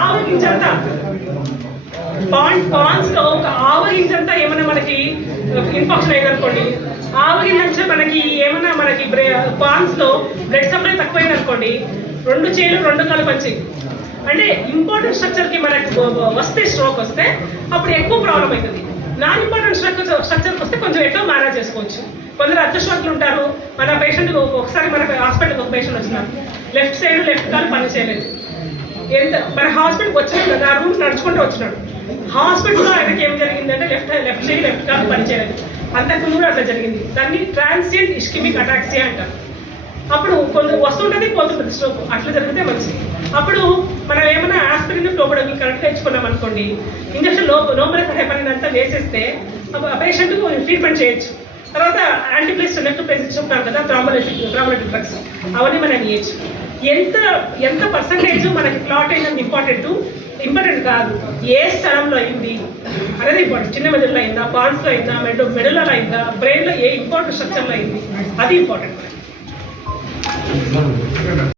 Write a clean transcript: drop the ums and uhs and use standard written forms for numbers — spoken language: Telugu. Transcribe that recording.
ఆవగింజంతా పాన్స్ లో ఒక ఆవగింజంతా ఏమైనా మనకి ఇన్ఫెక్షన్ అయిందనుకోండి, ఆవగింజ మనకి ఏమైనా మనకి పాన్స్ లో బ్లడ్ సప్లై తక్కువైంది అనుకోండి, 2 చేతులు 2 కాళ్ళు పనిచేయి. అంటే ఇంపార్టెంట్ స్ట్రక్చర్కి మనకు వస్తే స్ట్రోక్ వస్తే అప్పుడు ఎక్కువ ప్రాబ్లం అవుతుంది. నాన్ ఇంపార్టెంట్ స్ట్రక్చర్కి వస్తే కొంచెం ఎట్లా మేనేజ్ చేసుకోవచ్చు. కొందరు అదృష్టవంతులు ఉంటారు. మన పేషెంట్ ఒకసారి మన హాస్పిటల్కి ఒక పేషెంట్ వచ్చినారు, లెఫ్ట్ కాలు పని చేయలేదు. మన హాస్పిటల్కి వచ్చినాడు కదా, ఆ రూమ్ నడుచుకుంటూ వచ్చినాడు. హాస్పిటల్లో ఆయనకి ఏం జరిగిందంటే లెఫ్ట్ కాలు పని చేయలేదు. అంతకు ముందు అట్లా జరిగింది. దాన్ని ట్రాన్సియంట్ ఇస్కిమిక్ అటాక్సియా అంటారు. అప్పుడు కొంచెం వస్తుంటుంది పోతుంటుంది స్ట్రోక్, అట్లా జరిగితే మంచిది. అప్పుడు మనం ఏమైనా ఆస్పిరిన్ టోపడోగిల్ కరెక్ట్గా ఇచ్చుకున్నాం అనుకోండి, ఇంజక్షన్ లోపల హెపరిన్ అంతా వేసేస్తే పేషెంట్కు ట్రీట్మెంట్ చేయొచ్చు. తర్వాత యాంటీప్లేస్ ఇచ్చుకుంటాం కదా, థ్రాంబోలైటిక్ డ్రగ్స్ అవన్నీ మనం ఇవ్వచ్చు. ఎంత పర్సంటేజ్ మనకి క్లాట్ అయినంత ఇంపార్టెంట్ కాదు, ఏ స్థలంలో అయింది అనేది ఇంపార్టెంట్. చిన్న మెదడులో అయిందా, పాన్స్లో అయిందా, మెడల్లో అయిందా, బ్రెయిన్లో ఏ ఇంపార్టెంట్ స్ట్రక్చర్లో అయింది, అది ఇంపార్టెంట్.